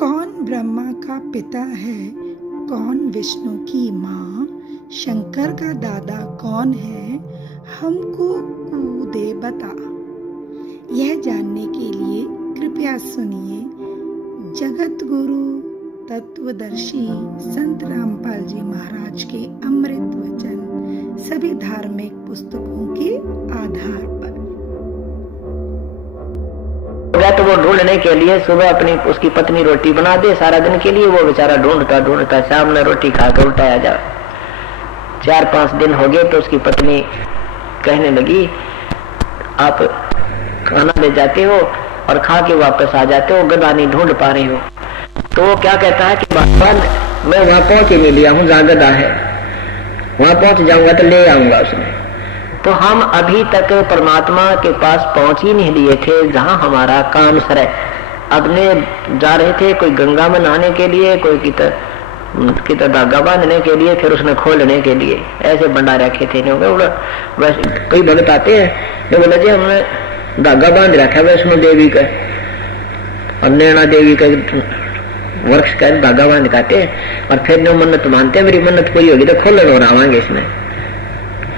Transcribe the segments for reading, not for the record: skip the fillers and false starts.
कौन ब्रह्मा का पिता है, कौन विष्णु की माँ, शंकर का दादा कौन है, हमको दे बता। यह जानने के लिए कृपया सुनिए जगत गुरु तत्वदर्शी संत रामपाल जी महाराज के अमृत वचन सभी धार्मिक पुस्तकों के आधार पर। तो वो ढूंढने के लिए सुबह अपनी उसकी पत्नी रोटी बना दे सारा दिन के लिए, वो बेचारा ढूंढता शाम में रोटी खाकर उल्टा आ जाए। 4-5 दिन हो गए तो उसकी पत्नी कहने लगी, आप खाना ले जाते हो और खा के वापस आ जाते हो, गधा नहीं ढूंढ पा रही हो। तो वो क्या कहता है कि भगवान मैं वहां पहुंच ही नहीं लिया हूं जहां गधा है, वहां पहुंच जाऊंगा तो ले आऊंगा उसने। तो हम अभी तक परमात्मा के पास पहुंच ही नहीं लिए थे जहां हमारा काम सरे। अपने जा रहे थे कोई गंगा में नहाने के लिए, कोई कितना धागा बांधने के लिए, फिर उसने खोलने के लिए, ऐसे बंडा रखे थे। वैसे कई भगत आते हैं जो बोला जी हमने धागा बांध रखा वैष्णो देवी का और नैना देवी का वृक्ष का धागा बांध काटे और फिर जो मन्नत मानते मेरी मन्नत पूरी होगी तो खोलन और आवांगे इसमें।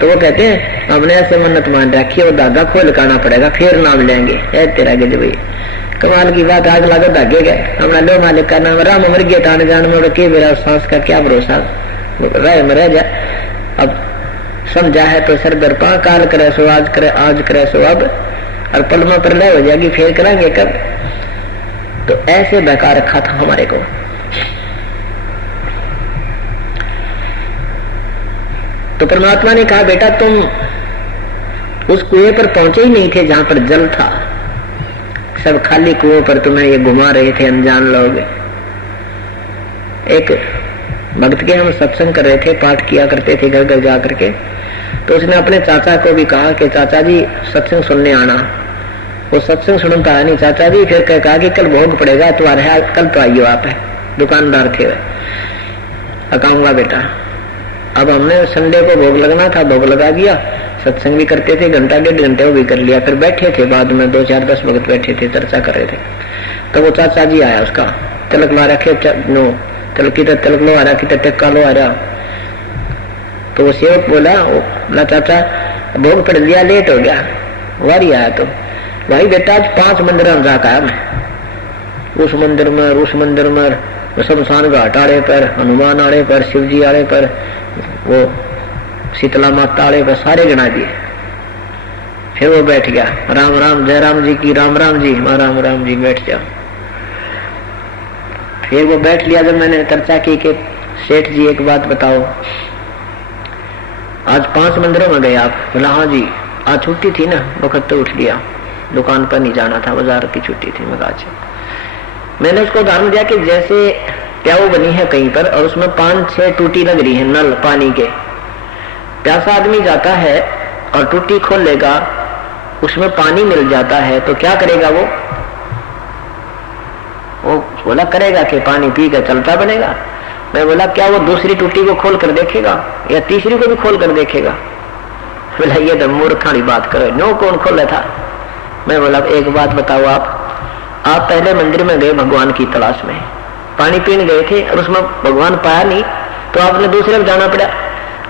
तो वो कहते हैं हमने ऐसे मन्नत मान रखी है, वो धागा खोल काना पड़ेगा फिर नाम लेंगे। है तेरा गज भाई कमाल की बात। आग लागो धागे गए हमारा लो मालिक का नाम राम मर गया तान जान में के मेरा सांस का क्या भरोसा रह में रह जा। अब समझा है तो सर दर्पा काल करे सो आज करे सो अब, और पलमा पर लय हो जाएगी फिर करेंगे कब। तो ऐसे बहका रखा था हमारे को। तो परमात्मा ने कहा बेटा तुम उस कुएं पर पहुंचे ही नहीं थे जहां पर जल था, सब खाली कुएं पर तुम्हें ये घुमा रहे थे अनजान लोग। एक भक्त के हम सत्संग कर रहे थे, पाठ किया करते थे घर घर जा करके। तो उसने अपने चाचा को भी कहा कि चाचा जी सत्संग सुनने आना। वो सत्संग सुनता है नहीं चाचा जी, फिर कहा कि कल भोग पड़ेगा तुम्हारे, कल तो आइयो आप। है दुकानदार थे अकाऊंगा बेटा। अब हमने संडे को भोग लगना था, भोग लगा दिया। सत्संग भी करते थे, घंटा 1.5 घंटे वो भी कर लिया। फिर बैठे थे बाद में 2-4-10 भगत बैठे थे, चर्चा कर रहे थे। तो वो चाचा जी आया, उसका तिलक ला रखे नो तिलक की तिलक लो आ रहा, की टिक्का लो आ रहा। तो वो सेवक बोला चाचा भोग पड़ दिया, लेट हो गया, वारी आया। तो भाई बेटा आज 5 मंदिर में जाकर आया मैं, उस मंदिर में शमशान घाट आड़े पर, हनुमान आड़े पर, शिव जी आड़े पर, वो शीतला माता आड़े पर, सारे गिना दिए। फिर वो बैठ गया, राम राम जय राम जी की राम राम जी राम राम जी बैठ जाओ। फिर वो बैठ लिया। जब मैंने चर्चा की कि सेठ जी एक बात बताओ, आज 5 मंदिरों में गए आप? बोला हाँ जी, आज छुट्टी थी ना, वक्त तो उठ लिया, दुकान पर नहीं जाना था, बाजार की छुट्टी थी। मैं आज मैंने उसको उदाहरण दिया कि जैसे प्याऊ बनी है कहीं पर और उसमें 5-6 टूटी लग रही है नल पानी के। प्यासा आदमी जाता है और टूटी खोल लेगा, उसमें पानी मिल जाता है तो क्या करेगा वो बोला करेगा कि पानी पी कर चलता बनेगा। मैं बोला क्या वो दूसरी टूटी को खोल कर देखेगा या तीसरी को भी खोल कर देखेगा? बोला ये तो मूर्खानी बात करो, नो कौन खोला था? मैं बोला एक बात बताओ, आप पहले मंदिर में गए भगवान की तलाश में, पानी पीने गए थे और उसमें भगवान पाया नहीं तो आपने दूसरे में जाना पड़ा,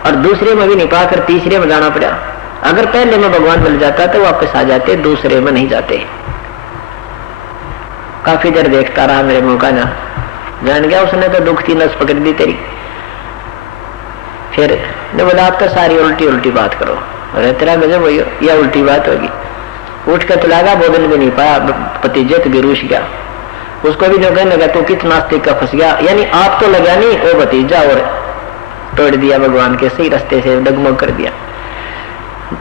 और दूसरे में भी नहीं पाकर तीसरे में जाना पड़ा। अगर पहले में भगवान मिल जाता तो वापस आ जाते, दूसरे में नहीं जाते। काफी देर देखता रहा, मेरे मुंह का ना जान गया उसने तो दुख की नस पकड़ दी तेरी। फिर ने बोला आप तो सारी उल्टी बात करो, अरे तेरा गजब हुई या उल्टी बात होगी। उठ कर चला गया, भोजन भी नहीं पाया, भतीजे तो बेरूश गया। उसको भी जो कहने लगा तू किस नास्तिक का फंस गया, यानी आप तो लगा नहीं वो भतीजा, और तोड़ दिया भगवान के सही रास्ते से, डगमग कर दिया।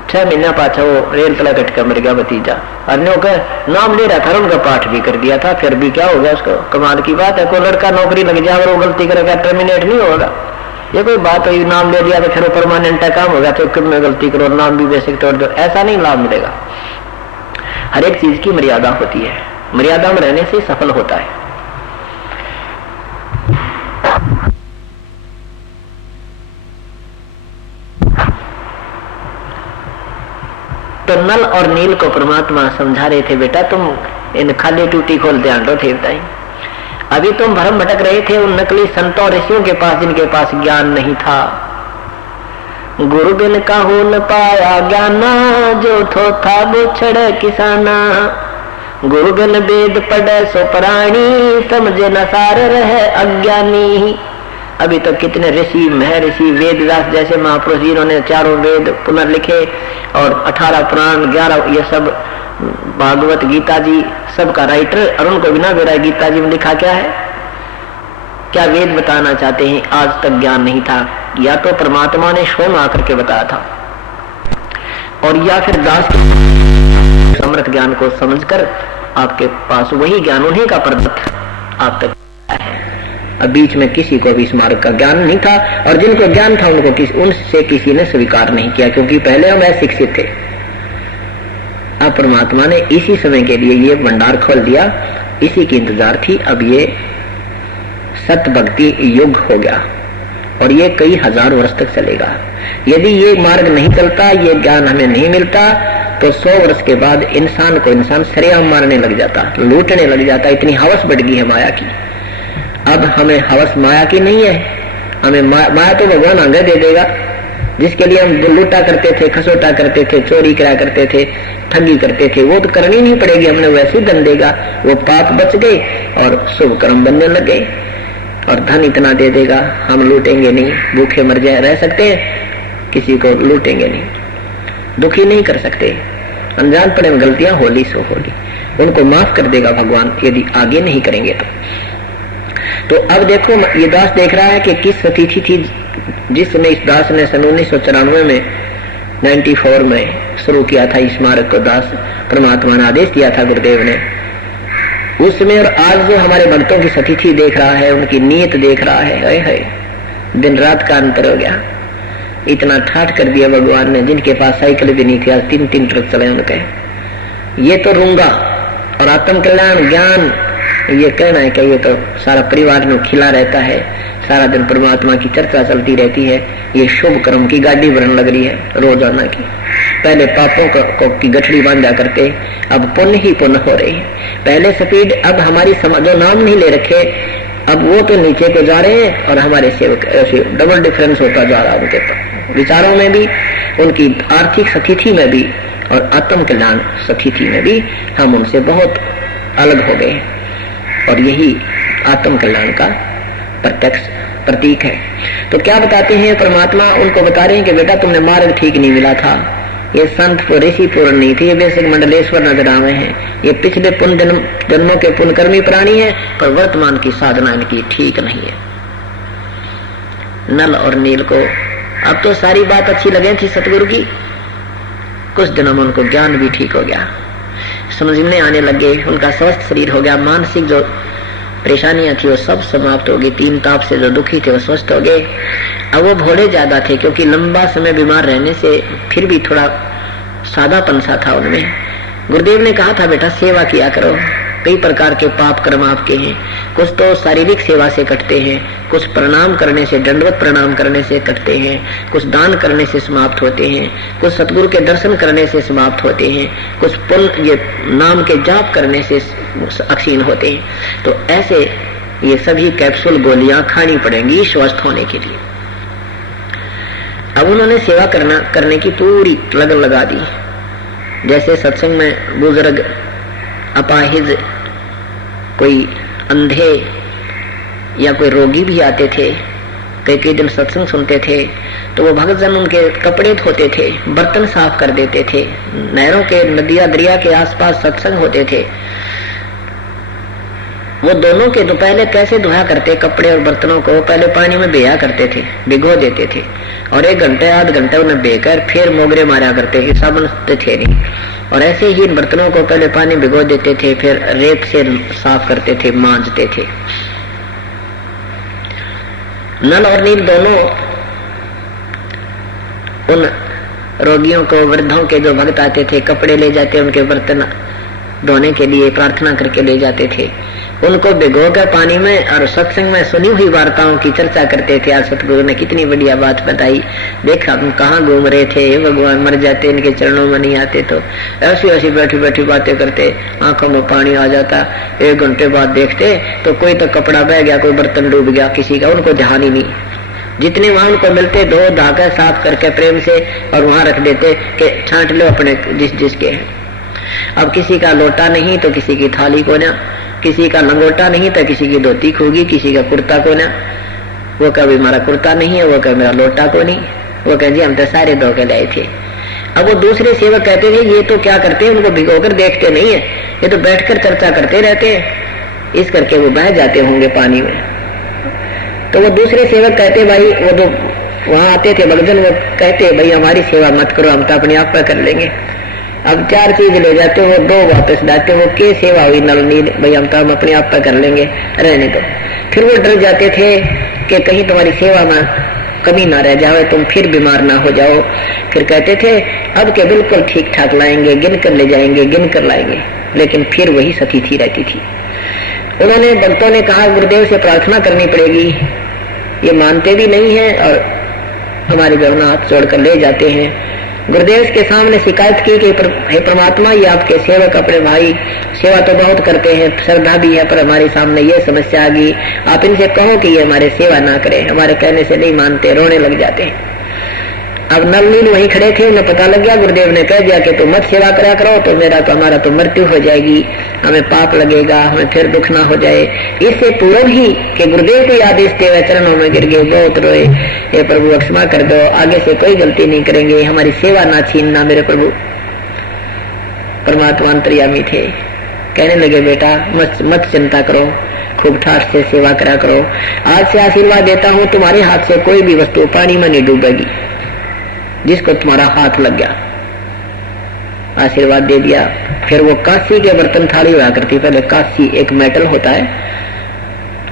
6 महीना पाछा वो रेल तला कटका मर गया भतीजा। अन्यों का नाम ले रहा था, उनका पाठ भी कर दिया था, फिर भी क्या हो गया उसको? कमाल की बात है, कोई लड़का नौकरी लग जाए और वो गलती करेगा टर्मिनेट नहीं होगा। ये कोई बात हुई, नाम ले लिया तो फिर वो परमानेंट काम होगा, तो कब में गलती करो नाम भी बेसिक तोड़ दो, ऐसा नहीं लाभ मिलेगा। हर एक चीज की मर्यादा होती है, मर्यादा में रहने से सफल होता है। तो नल और नील को परमात्मा समझा रहे थे, बेटा तुम इन खाली टूटी खोल ध्यान दो थे बताई। अभी तुम भ्रम भटक रहे थे उन नकली संतों ऋषियों के पास जिनके पास ज्ञान नहीं था। गुरु बिन काहू न पाया ज्ञाना, जो थो था वो छड़ किसाना। गुरु बिन वेद पढ़े सो प्राणी, समझे न सार रहे अज्ञानी। अभी तो कितने ऋषि महर्षि वेदव्यास जैसे महापुरुष जिन्होंने चारों वेद पुनर्लिखे और 18 पुराण 11 ये सब भागवत गीता जी सबका राइटर, और उनको बिना बेरा गीता जी में लिखा क्या है, क्या वेद बताना चाहते हैं। आज तक ज्ञान नहीं था, या तो परमात्मा ने स्वयं आकर के बताया था, और या फिर दास समर्थ ज्ञान को समझकर आपके पास वही ज्ञान, उन्हीं का प्रदत्त आप तक है। अब बीच में किसी को भी इस मार्ग का ज्ञान नहीं था, और जिनको ज्ञान था उनको उनसे किसी ने स्वीकार नहीं किया, क्योंकि पहले हम अशिक्षित थे। अब परमात्मा ने इसी समय के लिए ये भंडार खोल दिया, इसी की इंतजार थी। अब ये सत भक्ति युग हो गया, और ये कई हजार वर्ष तक चलेगा। यदि ये मार्ग नहीं चलता, ये ज्ञान हमें नहीं मिलता, तो 100 वर्ष के बाद इंसान को इंसान सरेआम मारने लग जाता, लूटने लग जाता। इतनी हवस बढ़ गई है माया की। अब हमें हवस माया की नहीं है, हमें माया तो भगवान आगे दे देगा। जिसके लिए हम लूटा करते थे, खसोटा करते थे, चोरी करा करते थे, ठगी करते थे, वो तो करनी नहीं पड़ेगी, हमने वैसे ही धन देगा। वो पाप बच गए और शुभ कर्म बनने लग गए, और धन इतना दे देगा, हम लूटेंगे नहीं, भूखे मर जाए रह सकते हैं, किसी को लूटेंगे नहीं, दुखी नहीं कर सकते। अनजान पड़े गलतियां होली सो होली, उनको माफ कर देगा भगवान यदि आगे नहीं करेंगे तो अब देखो ये दास देख रहा है कि किस तिथि थी जिसने इस दास ने सन 1994 में 94 में शुरू किया था इस मार्ग को। दास परमात्मा ने आदेश दिया था गुरुदेव ने उसमें, और आज जो हमारे भक्तों की सतिथि देख रहा है, उनकी नीयत देख रहा है, दिन रात का अंतर हो गया। इतना ठाठ कर दिया भगवान ने, जिनके पास साइकिल भी नहीं थी आज 3-3 ट्रक चले उनके। ये तो रूंगा और आत्म कल्याण ज्ञान, ये कहना है कि ये तो सारा परिवार में खिला रहता है, सारा दिन परमात्मा की चर्चा चलती रहती है। ये शुभ कर्म की गाड़ी भरने लग रही है रोजाना की। पहले पापों की गठड़ी बांधा करते, अब पुण्य ही पुण्य हो रही है। पहले स्पीड, अब हमारी जो नाम नहीं ले रखे, अब वो तो नीचे को जा रहे हैं, और हमारे सेवक डबल डिफरेंस होता जा रहा है उनके विचारों में भी, उनकी आर्थिक स्थिति में भी, और आत्म कल्याण स्थिति में भी हम उनसे बहुत अलग हो गए। और यही आत्म कल्याण का प्रत्यक्ष प्रतीक है। तो क्या बताते हैं परमात्मा, उनको बता रहे हैं कि बेटा तुमने मार्ग ठीक नहीं मिला था, ये संत ऋषि पूर्ण नहीं थे, ये बेसिक मंडलेश्वर नजर आवे हैं, ये पिछले पुण्य जन्मों के पुण्यकर्मी प्राणी है, पर वर्तमान की साधना इनकी ठीक नहीं है। नल और नील को अब तो सारी बात अच्छी लगे थी सतगुरु की, कुछ दिनों में उनको ज्ञान भी ठीक हो गया, समझने आने लगे, उनका स्वस्थ शरीर हो गया, मानसिक जो परेशानियां थी वो सब समाप्त हो गई, 3 ताप से जो दुखी थे वो स्वस्थ हो गए। अब वो भोले ज्यादा थे, क्योंकि लंबा समय बीमार रहने से फिर भी थोड़ा सादापन सा था उनमें। गुरुदेव ने कहा था बेटा सेवा किया करो, कई प्रकार के पाप कर्म आपके हैं, कुछ तो शारीरिक सेवा से कटते हैं, कुछ प्रणाम करने से, दंडवत प्रणाम करने से कटते हैं, कुछ दान करने से समाप्त होते हैं, कुछ सतगुरु के दर्शन करने से समाप्त होते हैं, कुछ पुण्य ये नाम के जाप करने से अक्षीण होते हैं। तो ऐसे ये सभी कैप्सूल गोलियां खानी पड़ेंगी स्वस्थ होने के लिए। अब उन्होंने सेवा करने की पूरी लगन लगा दी। जैसे सत्संग में बुजुर्ग, अपाहिज, कोई अंधे या कोई रोगी भी आते थे, कई दिन सत्संग सुनते थे, तो वो भक्तजन उनके कपड़े धोते थे, बर्तन साफ कर देते थे। नहरों के, नदिया दरिया के आसपास सत्संग होते थे, वो दोनों के तो पहले कैसे धोया करते कपड़े और बर्तनों को, पहले पानी में बेया करते थे, भिगो देते थे, और 1 घंटे आध घंटे उन्हें बेकर फिर मोगरे मारा करते थे, साबुन थे नहीं। और ऐसे ही इन बर्तनों को पहले पानी भिगो देते थे, फिर रेत से साफ करते थे, मांजते थे। नल और नील दोनों उन रोगियों को, वृद्धों के जो भक्त आते थे, कपड़े ले जाते, उनके बर्तन धोने के लिए प्रार्थना करके ले जाते थे। उनको भिगो कर पानी में और सत्संग में सुनी हुई वार्ताओं की चर्चा करते थे। आज सतगुरु ने कितनी बढ़िया बात बताई। देखा हम कहाँ घूम रहे थे, भगवान मर जाते इनके चरणों में नहीं आते तो ऐसी ऐसी बैठी बैठी बातें करते, आंखों में पानी आ जाता। 1 घंटे बाद देखते तो कोई तो कपड़ा बह गया, कोई बर्तन डूब गया, किसी का उनको ध्यान ही नहीं। जितने वहां उनको मिलते धो धाकर साफ करके प्रेम से और वहां रख देते कि छांट लो अपने जिसके हैं। अब किसी का लोटा नहीं तो किसी की थाली को ना, किसी का लंगोटा नहीं तो किसी की धोती खोगी, किसी का कुर्ता को ना। वो कभी हमारा कुर्ता नहीं है, वो कभी मेरा लोटा को नहीं, वो कह जी हम तो सारे धो के लाए थे। अब वो दूसरे सेवक कहते थे ये तो क्या करते हैं, उनको भिगोकर देखते नहीं है, ये तो बैठकर चर्चा करते रहते हैं, इस करके वो बह जाते होंगे पानी में। तो वो दूसरे सेवक कहते भाई, वो तो वहां आते थे भगजन, वो कहते भाई हमारी सेवा मत करो, हम तो अपने आप पर कर लेंगे। अब 4 चीज ले जाते हो, 2 वापस लाते हो, के सेवा हुई नल नींद, भाई हम तो हम अपने आप पर कर लेंगे, रहने दो। फिर वो डर जाते थे कि कहीं तुम्हारी सेवा में कमी ना रह जाए, तुम फिर बीमार ना हो जाओ। फिर कहते थे अब के बिल्कुल ठीक ठाक लाएंगे, गिन कर ले जाएंगे, गिन कर लाएंगे, लेकिन फिर वही सती थी रहती थी। उन्होंने भक्तों ने कहा गुरुदेव से प्रार्थना करनी पड़ेगी, ये मानते भी नहीं है और हमारे गहना हाथ जोड़कर ले जाते हैं। गुरुदेव के सामने शिकायत की कि हे परमात्मा, ये आपके सेवक अपने भाई सेवा तो बहुत करते हैं, श्रद्धा भी है, पर हमारे सामने ये समस्या आ गई, आप इनसे कहो कि ये हमारे सेवा ना करें, हमारे कहने से नहीं मानते, रोने लग जाते हैं। अब नल नील वहीं खड़े थे, उन्हें पता लग गया, गुरुदेव ने कह दिया कि तुम मत सेवा करा करो तो हमारा तो मृत्यु हो जाएगी, हमें पाप लगेगा, हमें फिर दुख ना हो जाए। इससे पूर्व ही कि गुरुदेव के आदेश थे वह चरणों में गिर गए, बहुत रोए, हे प्रभु क्षमा कर दो, आगे से कोई गलती नहीं करेंगे, हमारी सेवा ना छीनना मेरे प्रभु। परमात्मा अंतर्यामी थे, कहने लगे बेटा मत चिंता करो, खूब ठाठ से सेवा करा करो, आज से आशीर्वाद देता हूँ तुम्हारे हाथ से कोई भी वस्तु पानी में नहीं डूबेगी जिसको तुम्हारा हाथ लग गया। आशीर्वाद दे दिया। फिर वो कांसी के बर्तन थाली हुआ करती, पहले कांसी एक मेटल होता है,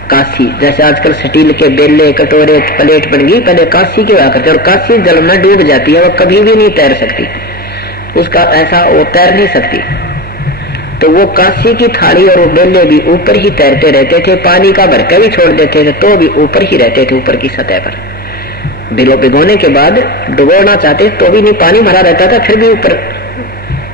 कांसी जैसे आजकल स्टील के बेले कटोरे प्लेट बन गई, पहले कांसी की हुआ करती, और कांसी जल में डूब जाती है, वो कभी भी नहीं तैर सकती, उसका ऐसा वो तैर नहीं सकती। तो वो कांसी की थाली और वो बेले भी ऊपर ही तैरते रहते थे, पानी का भरका भी छोड़ देते थे तो भी ऊपर ही रहते थे, ऊपर की सतह पर। भिगोने के बाद डुबोना चाहते तो भी नहीं, पानी भरा रहता था फिर भी ऊपर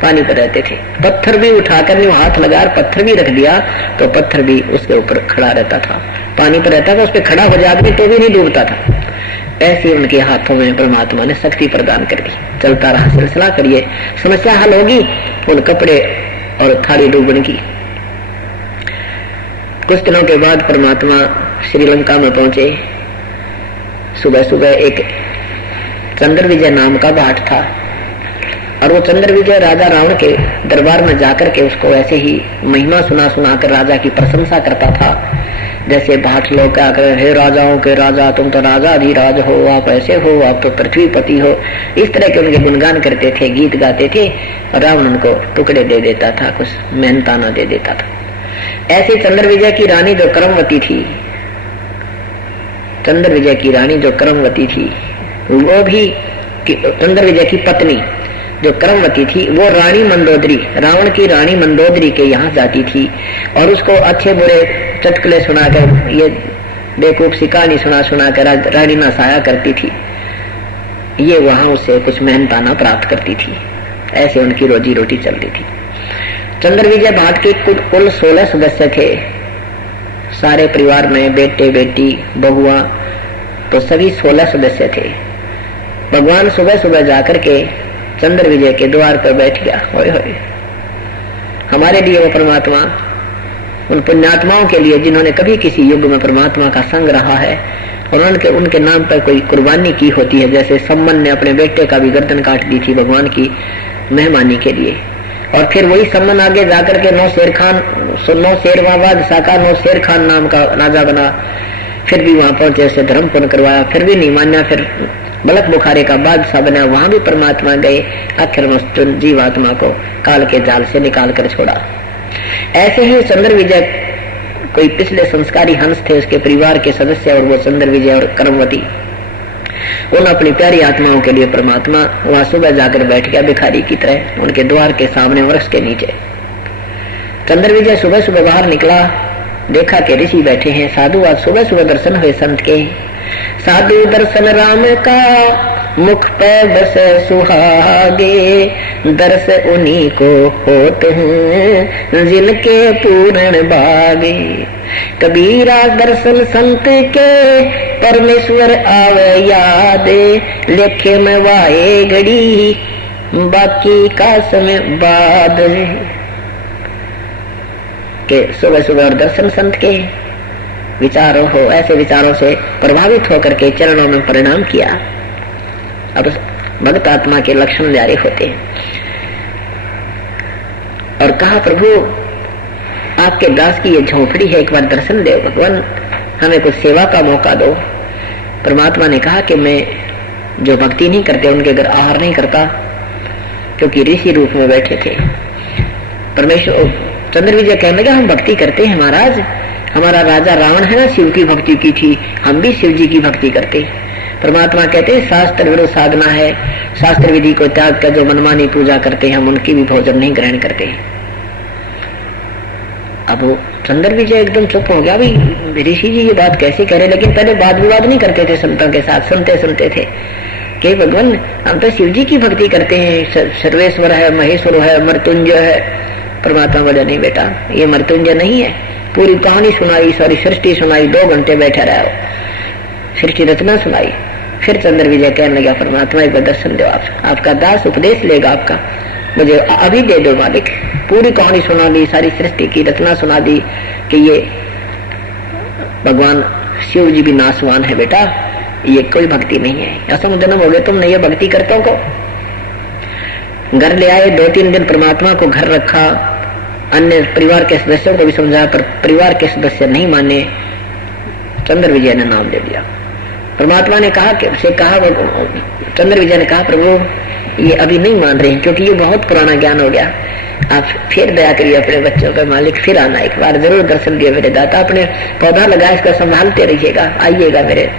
पानी पर रहते थे। पत्थर भी उठाकर नहीं हाथ लगा, पत्थर भी रख दिया तो पत्थर भी उसके ऊपर खड़ा रहता था, पानी पर रहता था, उस पर खड़ा हो जाए आदमी तो भी नहीं डूबता था। ऐसे उनके हाथों में परमात्मा ने शक्ति प्रदान कर दी। चलता रहा सिलसिला, करिए समस्या हल होगी। उन कपड़े और थाली डूबने की। कुछ दिनों के बाद परमात्मा श्रीलंका में पहुंचे। सुबह सुबह एक चंद्र विजय नाम का भाट था, और वो चंद्र विजय राजा रावण के दरबार में जाकर के उसको ऐसे ही महिमा सुनाकर राजा की प्रशंसा करता था। जैसे भाट लोग क्या कहे, हे राजाओं के राजा, तुम तो राजा अधिराज हो, आप ऐसे हो, आप तो पृथ्वीपति हो, इस तरह के उनके गुणगान करते थे, गीत गाते थे। और रावण उनको टुकड़े दे देता था, कुछ मेहनताना दे देता था। ऐसे चंद्र विजय की रानी जो कर्मवती थी, चंद्र विजय की रानी जो कर्मवती थी, वो भी चंद्र विजय की पत्नी जो कर्मवती थी, वो रानी मंदोदरी, रावण की रानी मंदोदरी के यहाँ जाती थी, और उसको अच्छे बुरे चटकले सुनाकर, ये बेवकूफ सी कहानी सुनाकर रानी नसाया करती थी। ये वहां उससे कुछ मेहनताना प्राप्त करती थी। ऐसे उनकी रोजी रोटी चलती थी। चंद्र विजय भाट के कुल 16 सदस्य थे। सारे परिवार में बेटे बेटी बहुआ तो सभी 16 सदस्य थे। भगवान सुबह सुबह जाकर के चंद्र विजय के द्वार पर बैठ गया। होए होए, हमारे लिए वो परमात्मा, उन पुण्यात्माओं के लिए जिन्होंने कभी किसी युग में परमात्मा का संग रहा है और उनके नाम पर कोई कुर्बानी की होती है। जैसे सम्मन ने अपने बेटे का भी गर्दन काट दी थी भगवान की मेहमानी के लिए, और फिर वही सम्मन आगे जाकर के नौ शेरवा बादशाह का नौ शेर खान नाम का राजा बना। फिर भी वहां पहुंचे, उसे धर्म पूर्ण करवाया, फिर भी नहीं माना, फिर बलक बुखारे का बादशाह बना। वहां भी परमात्मा गए, आखिर में जीवात्मा को काल के जाल से निकाल कर छोड़ा। ऐसे ही चंद्र विजय कोई पिछले संस्कारी हंस थे, उसके परिवार के सदस्य, और वो चंद्र विजय और कर्मवती, उन अपनी प्यारी आत्माओं के लिए परमात्मा वहां सुबह जाकर बैठ गया भिखारी की तरह उनके द्वार के सामने वृक्ष के नीचे। चंद्र विजय सुबह सुबह बाहर निकला देखा कि ऋषि बैठे हैं, साधु। आज सुबह सुबह दर्शन हुए संत के। साधु दर्शन राम का मुख पे बसे सुहागे, दर्श उन्हीं को होत हैं जिनके पूर्ण भागे। कबीरा दर्शन संत के परमेश्वर आवे यादे, लेखे में वाए घड़ी बाकी का समय बाद। के सुबह सुबह दर्शन संत के विचारों हो, ऐसे विचारों से प्रभावित होकर के चरणों में परिणाम किया। अब भक्त आत्मा के लक्षण जारी होते हैं और कहा, प्रभु आपके दास की ये झोपड़ी है, एक बार दर्शन दो भगवान, हमें कुछ सेवा का मौका दो। परमात्मा ने कहा कि मैं जो भक्ति नहीं करते उनके घर आहार नहीं करता, क्योंकि ऋषि रूप में बैठे थे। परमेश्वर चंद्र विजय कहने लगा, हम भक्ति करते हैं महाराज, हमारा राजा रावण है ना, शिव की भक्ति की थी, हम भी शिव जी की भक्ति करते। परमात्मा कहते हैं शास्त्र विरुद्ध साधना है, शास्त्र विधि को त्याग कर जो मनमानी पूजा करते हैं हम उनकी भी भोजन नहीं ग्रहण करते। अब वो चंद्र विजय एकदम चुप हो गया, भाई ऋषि जी ये बात कैसे करे। लेकिन पहले वाद विवाद नहीं करते थे संतों के साथ, सुनते सुनते थे कि भगवान हम तो शिव जी की भक्ति करते हैं, सर्वेश्वर है, महेश्वर है, मृत्युंजय है। परमात्मा बोले नहीं बेटा, ये मृत्युंजय नहीं है। पूरी कहानी सुनाई, सारी सृष्टि सुनाई, 2 घंटे बैठे रहे, सृष्टि रचना सुनाई। फिर चंद्र विजय कहने लगा, परमात्मा एक दर्शन दो, आपका दास उपदेश लेगा आपका, मुझे अभी दे दो मालिक। पूरी कहानी सुना दी, सारी सृष्टि की रचना सुना दी कि ये भगवान शिव जी भी नासवान है बेटा, ये कोई भक्ति नहीं है। ऐसा जन्म हो गया तुमने ये भक्ति करतों को। घर ले आए, 2-3 दिन परमात्मा को घर रखा, अन्य परिवार के सदस्यों को भी समझाया, पर परिवार के सदस्य नहीं माने। चंद्र विजय ने नाम ले लिया। परमात्मा ने कहा कि चंद्र विजय ने कहा, प्रभु ये अभी नहीं मान रहे हैं क्योंकि ये बहुत पुराना ज्ञान हो गया, आप फिर दया करिए अपने बच्चों का मालिक, फिर आना एक बार, जरूर दर्शन दिए मेरे दाता। अपने पौधा लगा इसका संभालते रहिएगा, आइएगा मेरे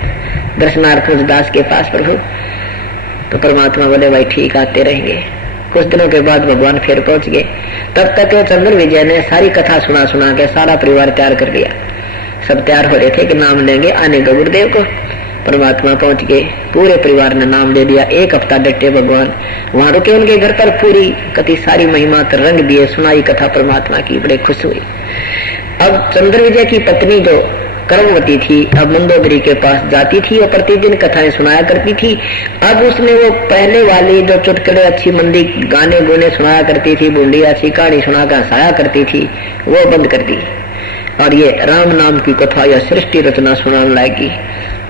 दर्शनार्थ उस दास के पास प्रभु। तो परमात्मा बोले भाई ठीक, आते रहेंगे। कुछ दिनों के बाद भगवान फिर पहुंच गए। तब तक चंद्र विजय ने सारी कथा सुना के सारा परिवार तैयार कर लिया। सब तैयार हो रहे थे कि नाम लेंगे, आने दो गुरुदेव को। परमात्मा पहुंच गए, पूरे परिवार ने नाम ले लिया। 1 हफ्ता डटे भगवान, वहां रुके उनके घर पर, पूरी कति सारी महिमा रंग दिए, सुनाई कथा परमात्मा की, बड़े खुश हुई। अब चंद्र विजय की पत्नी जो कर्मवती थी, अब मंदोदरी के पास जाती थी और प्रतिदिन कथाएं सुनाया करती थी। अब उसने वो पहले वाली जो चुटकुले अच्छी मंदी गाने गुने सुनाया करती थी, बूंदी अच्छी कहानी सुनाकर हंसाया करती थी, वो बंद कर दी और ये राम नाम की कथा या सृष्टि रचना सुनाने लगी।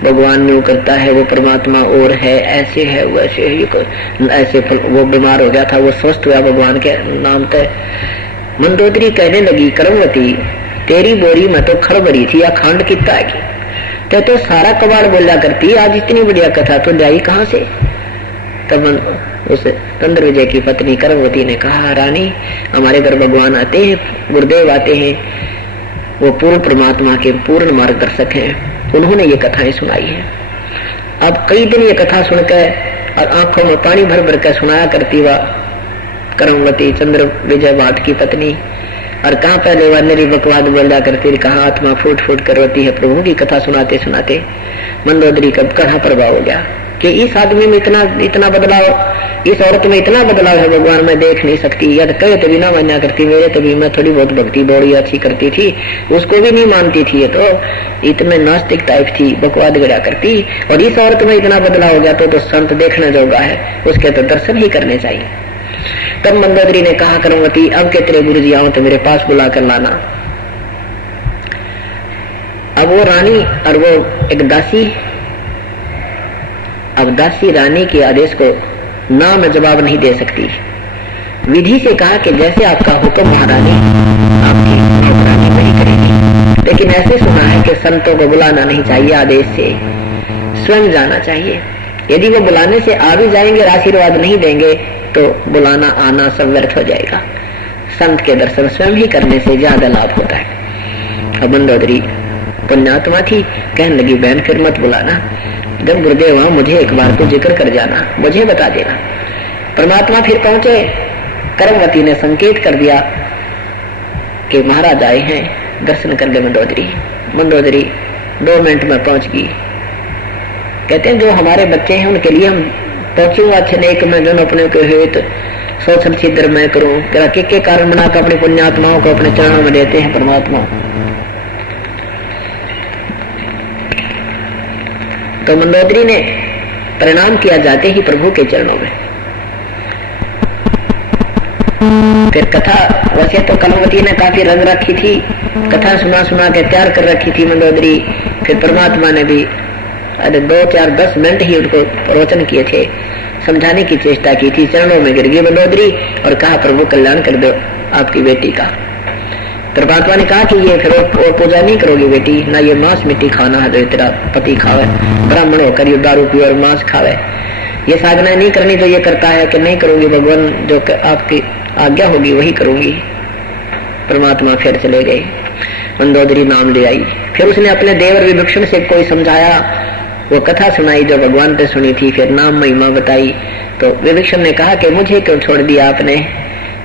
भगवान न्यू करता है, वो परमात्मा और है, ऐसे है वैसे है, ऐसे वो बीमार हो गया था, वो स्वस्थ हुआ भगवान के नाम पे। मंदोदरी कहने लगी, कर्मवती तेरी बोरी में तो खड़बड़ी थी या खांड कितना है, तो सारा कबाड़ बोला करती, आज इतनी बढ़िया कथा तो लाई कहाँ से। तब उस चंद्र विजय की पत्नी कर्मवती ने कहा, रानी हमारे घर भगवान आते हैं, गुरुदेव आते हैं, वो पूर्ण परमात्मा के पूर्ण मार्गदर्शक हैं, उन्होंने ये कथाएं सुनाई है। अब कई दिन ये कथा सुनकर और आंखों में पानी भर भर कर सुनाया करती वह कर्मवती चंद्र विजय वाद की पत्नी, और कहाँ पहले वह निरी बकवाद बोला करती, कहाँ आत्मा फूट फूट कर रोती है प्रभु की कथा सुनाते सुनाते। मंदोदरी का कड़ा प्रभाव हो गया कि इस आदमी में इतना बदलाव, इस औरत में इतना बदलाव है, भगवान मैं देख नहीं सकती। या कहे तो भी ना मान्या करती, मेरे तो भी मैं थोड़ी बहुत भक्ति बड़ी अच्छी करती थी, उसको भी नहीं मानती थी। ये तो इतने नास्तिक टाइप थी, बकवाद गड़ा करती, और इस औरत में इतना बदलाव हो गया तो संत देखने जोगा है, उसके तो दर्शन ही करने चाहिए। तब मंदोदरी ने कहा, कर्मवती अब के तेरे गुरु जी आओ तो मेरे पास बुला कर लाना। अब वो रानी और वो एक दासी, अब दासी रानी के आदेश को ना में जवाब नहीं दे सकती। विधि से कहा कि जैसे आपका हुक्म महारानी, आपकी नौकरानी नहीं करेगी, लेकिन ऐसे सुना है कि संतों को बुलाना नहीं चाहिए, आदेश से स्वयं जाना चाहिए। यदि वो बुलाने से आ भी जाएंगे और आशीर्वाद नहीं देंगे तो बुलाना आना सब व्यर्थ हो जाएगा। संत के दर्शन स्वयं ही करने से ज्यादा लाभ होता है। अब मंदोदरी पुण्यात्मा थी, कहने लगी, बहन फिर मत बुलाना, जब गुरुदेव वहां मुझे एक बार तो जिक्र कर जाना, मुझे बता देना। परमात्मा फिर पहुंचे, कर्मवती ने संकेत कर दिया कि महाराज आए हैं, दर्शन कर ले मंदोदरी। मंदोदरी 2 मिनट में पहुंच गई। कहते हैं जो हमारे बच्चे हैं उनके लिए हम पहुंचूंगा अच्छे नेक में जो अपने के हेत सोचल छिद्र मैं करूं, के कारण बनाकर अपनी पुण्यात्माओं को अपने चरणों में देते हैं परमात्मा। तो मंदोदरी ने प्रणाम किया जाते ही प्रभु के चरणों में। फिर कथा वैसे तो कलमवती ने काफी रंग रखी थी, कथा सुना सुना के तैयार कर रखी थी मंदोदरी। फिर परमात्मा ने भी 2, 4, 10 मिनट ही उनको प्रवचन किए थे, समझाने की चेष्टा की थी। चरणों में गिर गई मंदोदरी और कहा प्रभु कल्याण कर दो आपकी बेटी का। परमात्मा ने कहा कि ये फिर और पूजा नहीं करोगी बेटी, ना ये मांस मिट्टी खाना है जो तेरा पति खावे, ब्राह्मण होकर ये दारू पी और मांस खावे, ये साधना नहीं करनी जो ये करता है कि नहीं करूंगी, भगवान जो आपकी आज्ञा होगी वही करूंगी। परमात्मा फिर चले गए। मंदोदरी नाम ले आई। फिर उसने अपने देवर विभीषण से कोई समझाया, वो कथा सुनाई जो भगवान ने सुनी थी, फिर नाम महिमा बताई। तो विभीषण ने कहा कि मुझे क्यों छोड़ दिया आपने,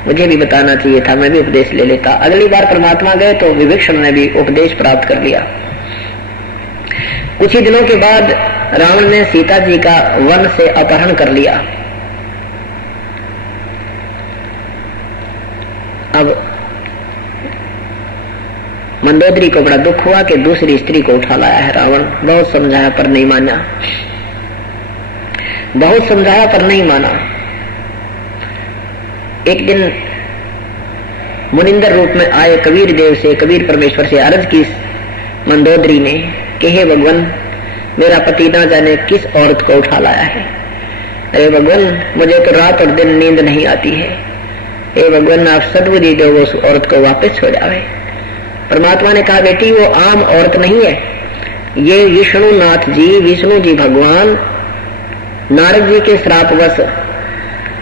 मुझे भी बताना चाहिए था, मैं भी उपदेश ले लेता। अगली बार परमात्मा गए तो विभीषण ने भी उपदेश प्राप्त कर लिया। कुछ ही दिनों के बाद रावण ने सीता जी का वन से अपहरण कर लिया। अब मंदोदरी को बड़ा दुख हुआ कि दूसरी स्त्री को उठा लाया है रावण। बहुत समझाया पर नहीं माना, बहुत समझाया पर नहीं माना। एक दिन मुनिंदर रूप में आए कबीर देव से, कबीर परमेश्वर से अर्ज की मंदोदरी ने कि हे भगवान, मेरा पति ना जाने किस औरत को उठा लाया है। अरे भगवान, मुझे तो रात और दिन नींद नहीं आती है। हे भगवान, आप सद्बुद्धि दो, उस औरत को वापस हो जावे। परमात्मा ने कहा बेटी वो आम औरत नहीं है, ये विष्णुनाथ जी, विष्णु जी भगवान नारद जी के श्रापवश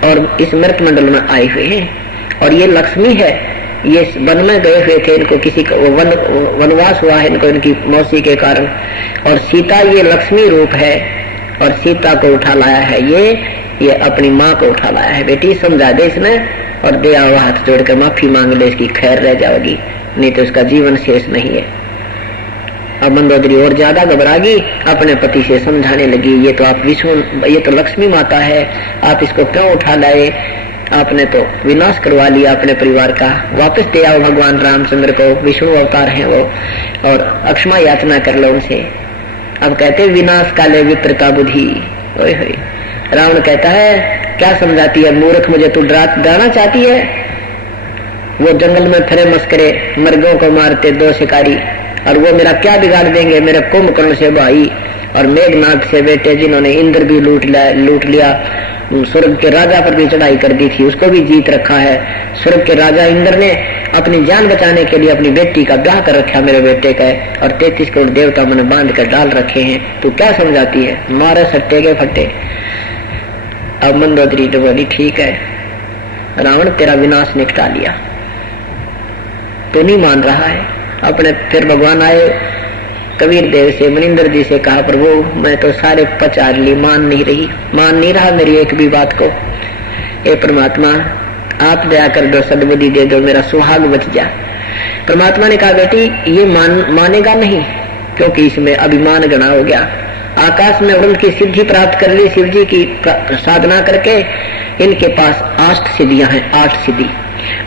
और इस मृत मंडल में आए हुए हैं। और ये लक्ष्मी है, ये वन में गए हुए थे, इनको किसी का वनवास हुआ है इनको इनकी मौसी के कारण। और सीता ये लक्ष्मी रूप है और सीता को उठा लाया है, ये अपनी माँ को उठा लाया है। बेटी समझा दे इसमें और दे आओ, हाथ जोड़कर माफी मांग ले, इसकी खैर रह जाएगी, नहीं तो इसका जीवन शेष नहीं है। अब मंदोदरी और ज्यादा घबरा गई, अपने पति से समझाने लगी, ये तो आप विष्णु, ये तो लक्ष्मी माता है, आप इसको क्यों उठा लाए, आपने तो विनाश करवा लिया अपने परिवार का, वापस दे आओ भगवान रामचंद्र को, विष्णु अवतार हैं वो, और अक्षमा याचना कर लो उनसे। अब कहते विनाश काले विप्रता बुद्धि। ओए होए, रावण कहता है क्या समझाती है मूर्ख, मुझे तू डराना चाहती है। वो जंगल में फिरे मस्करे, मर्गों को मारते 2 शिकारी, और वो मेरा क्या बिगाड़ देंगे, मेरे कुंभकर्ण से भाई और मेघनाथ से बेटे, जिन्होंने इंद्र भी लूट लिया, स्वर्ग के राजा पर भी चढ़ाई कर दी थी, उसको भी जीत रखा है। स्वर्ग के राजा इंद्र ने अपनी जान बचाने के लिए अपनी बेटी का ब्याह कर रखा मेरे बेटे का, और 33 करोड़ देवता मैंने बांध कर डाल रखे हैं, तू क्या समझाती है, मारे सट्टे के फट्टे। अब मंदोदरी तो बोली ठीक है, रावण तेरा विनाश निपटा लिया, तो नहीं मान रहा है अपने। फिर भगवान आए कबीर देव से, मुनिंदर जी से कहा प्रभु मैं तो सारे पचार ली, मान नहीं रहा मेरी एक भी बात को। हे परमात्मा आप दया कर दो, सद्बुद्धि दे दो, मेरा सुहाग बच जा। परमात्मा ने कहा बेटी ये मानेगा नहीं, क्योंकि इसमें अभिमान गणा हो गया। आकाश में उड़न की सिद्धि प्राप्त कर ली शिव जी की साधना करके, इनके पास 8 सिद्धियां हैं, 8 सिद्धि,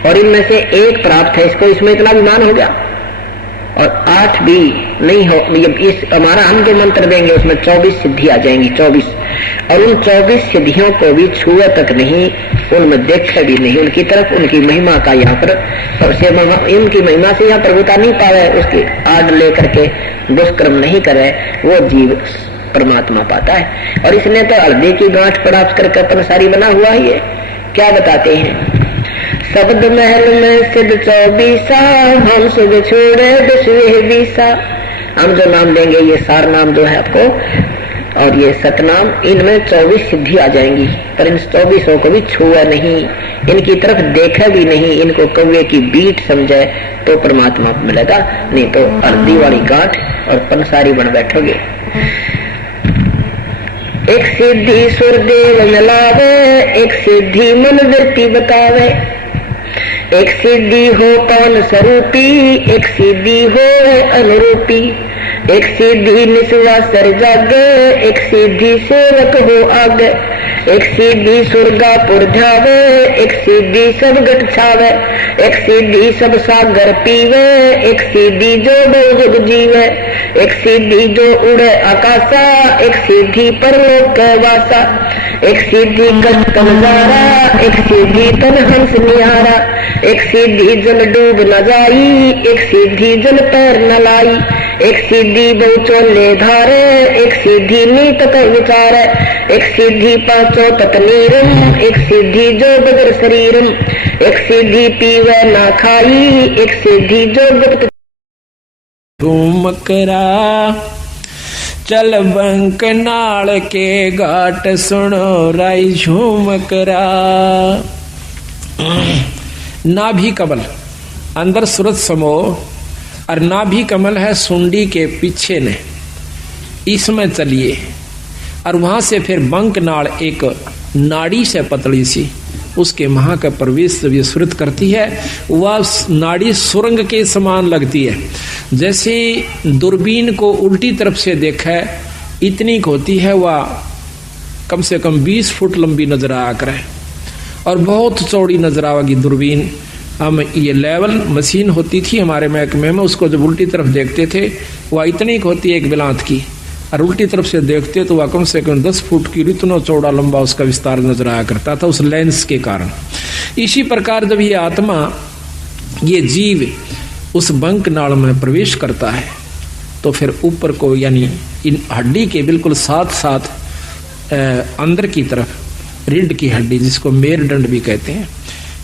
और इनमें से एक प्राप्त है इसको, इसमें इतना अभिमान हो गया। और 8 भी नहीं हो, इस हमारा हम जो मंत्र देंगे उसमें 24 सिद्धि आ जाएंगी, 24, और उन 24 सिद्धियों को भी छुए तक नहीं, उनमें देखे भी नहीं, उनकी तरफ उनकी महिमा का यहाँ पर इनकी महिमा से यहाँ प्रभुता नहीं पावे, उसकी आड़ लेकर के दुष्कर्म नहीं करे, वो जीव परमात्मा पाता है। और इसने तो हल्दी की गांठ प्राप्त करके अपन सारी बना हुआ ही है। क्या बताते हैं, शब्द महल में सिद्ध 24, हम सुध छोड़े 10 हम जो नाम देंगे ये सार नाम जो है आपको, और ये सतनाम, इनमें 24 सिद्धि आ जाएंगी, पर इन 24 को भी छुआ नहीं, इनकी तरफ देखा भी नहीं, इनको कौवे की बीट समझे तो परमात्मा मिलेगा, नहीं तो हल्दी वाली गांठ और पंसारी बन बैठोगे। एक सिद्धि सुरदेव मिलावे, एक सिद्धि मन वृत्ति बतावे, एक सिद्धि हो पवन स्वरूपी, एक सिद्धि हो अनुरूपी। एक सिद्धि निस्वा सर जागे, एक सिद्धि सेवक हो आगे। एक सिद्धि सुरगापुर जावे, एक सिद्धि सब गट छावे। एक सिद्धि सब सागर पीवे, एक सिद्धि जो बहु जीवे। एक सिद्धि जो उड़े आकाशा, एक सिद्धि परलोक वासा। एक सिद्धि कष्ट नजारा, एक सिद्धि तन हंस निहारा। एक सिद्धि जल डूब न जाई, एक सिद्धि जल पैर न लाई। एक सिद्धि बहु चोले धारे, एक सिद्धि नीत कर विचारे। एक सिद्धि पांचों तक नीरम, एक सिद्धि जो बगर शरीरम। एक सिद्धि पीवे ना खाई, एक सिद्धि जो गुप्त मकरा। चल बंक नाल के घाट सुनो राई झूमकरा। नाभि कमल अंदर सूरज समोह और नाभि कमल है सुंडी के पीछे ने, इसमें चलिए और वहां से फिर बंक नाल एक नाड़ी से पतली सी उसके महा का प्रवेश जब ये सुरत करती है वह नाड़ी सुरंग के समान लगती है। जैसे दूरबीन को उल्टी तरफ से देखा इतनी होती है, वह कम से कम 20 फुट लंबी नजर आ कर है और बहुत चौड़ी नजर आवेगी दूरबीन। हम ये लेवल मशीन होती थी हमारे महकमे में, उसको जब उल्टी तरफ देखते थे वह इतनी होती है एक बिलांत की, और उल्टी तरफ से देखते तो वह कम से कम 10 फुट की इतना चौड़ा लंबा उसका विस्तार नजर आया करता था उस लेंस के कारण। इसी प्रकार जब ये आत्मा ये जीव उस बंक नाल में प्रवेश करता है तो फिर ऊपर को यानी इन हड्डी के बिल्कुल साथ साथ अंदर की तरफ रीढ़ की हड्डी जिसको मेरुदंड भी कहते हैं,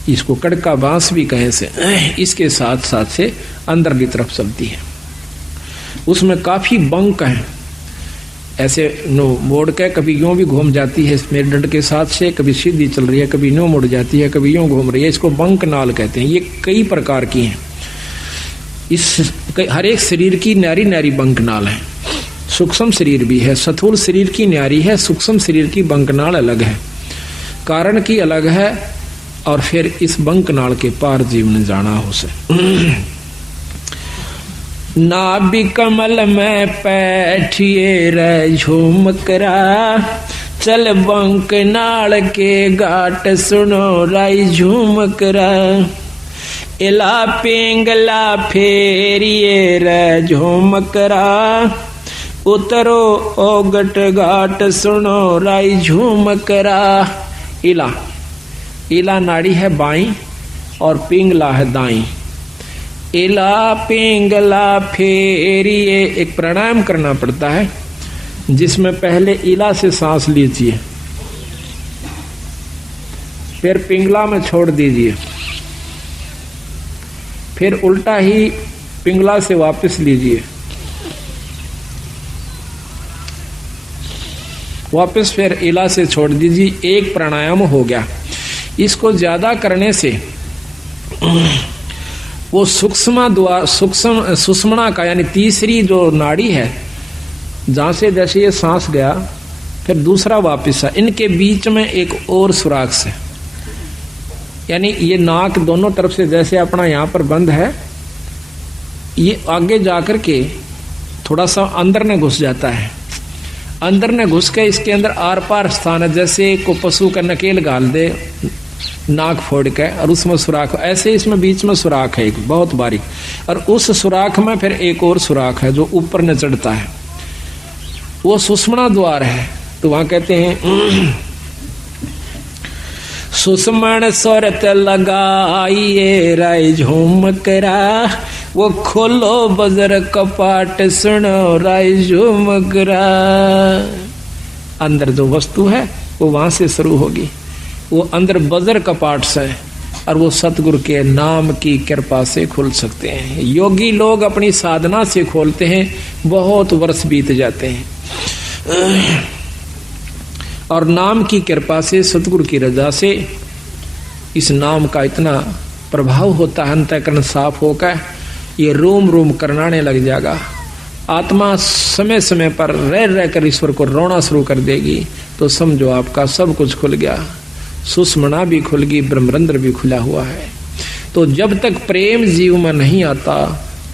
इसको कड़का बांस भी कहें से, इसके साथ साथ से अंदर की तरफ चलती है। उसमें काफी बंक हैं, ऐसे नो मोड़ के कभी यूं भी घूम जाती है मेरुदंड के साथ से, कभी सीधी चल रही है, कभी यूं मुड़ जाती है, कभी यूं घूम रही है। इसको बंक नाल कहते हैं। ये कई प्रकार की हैं। इस हर एक शरीर की न्यारी न्यारी बंक नाल है। सूक्ष्म शरीर भी है, स्थूल शरीर की न्यारी है, सूक्ष्म शरीर की बंक नाल अलग है, कारण की अलग है। और फिर इस बंक नाल के पार जीवन जाना हो से। नाभि कमल में बैठिए रे झूमकरा, चल बंक नाल के घाट सुनो राई झूमकरा। इला पिंगला फेरिए रे झूमकरा, उतरो ओगट घाट सुनो राई झूमकरा। इला इला नाड़ी है बाई और पिंगला है दाई। इला पिंगला फेरिए, एक प्राणायाम करना पड़ता है जिसमें पहले इला से सांस लीजिए, फिर पिंगला में छोड़ दीजिए, फिर उल्टा ही पिंगला से वापस लीजिए, वापस फिर इला से छोड़ दीजिए। एक प्राणायाम हो गया। इसको ज्यादा करने से वो सुषुम्ना का यानी तीसरी जो नाड़ी है जहां से जैसे ये सांस गया फिर दूसरा वापस है, इनके बीच में एक और सुराख से, यानी ये नाक दोनों तरफ से जैसे अपना यहाँ पर बंद है, ये आगे जाकर के थोड़ा सा अंदर में घुस जाता है। अंदर में घुस के इसके अंदर आर पार स्थान है, जैसे को पशु का नकेल गाल दे नाक फोड़ के और उसमें सुराख, ऐसे इसमें बीच में सुराख है एक बहुत बारीक, और उस सुराख में फिर एक और सुराख है जो ऊपर न चढ़ता है, वो सुषुम्ना द्वार है। तो वहां कहते हैं सुषुम्न स्वरत लगाइए राय झूमकरा, वो खोलो बजर कपाट सुनो राय झूमकरा। अंदर जो वस्तु है वो वहां से शुरू होगी, वो अंदर बजर कपाट से, और वो सतगुरु के नाम की कृपा से खुल सकते हैं। योगी लोग अपनी साधना से खोलते हैं, बहुत वर्ष बीत जाते हैं, और नाम की कृपा से सतगुरु की रजा से इस नाम का इतना प्रभाव होता है, अंतःकरण साफ होकर ये रोम रोम करनाने लग जाएगा। आत्मा समय समय पर रह रहकर ईश्वर को रोना शुरू कर देगी, तो समझो आपका सब कुछ खुल गया। सुषुम्ना भी खुल गई, ब्रह्मरंध्र भी खुला हुआ है। तो जब तक प्रेम जीव में नहीं आता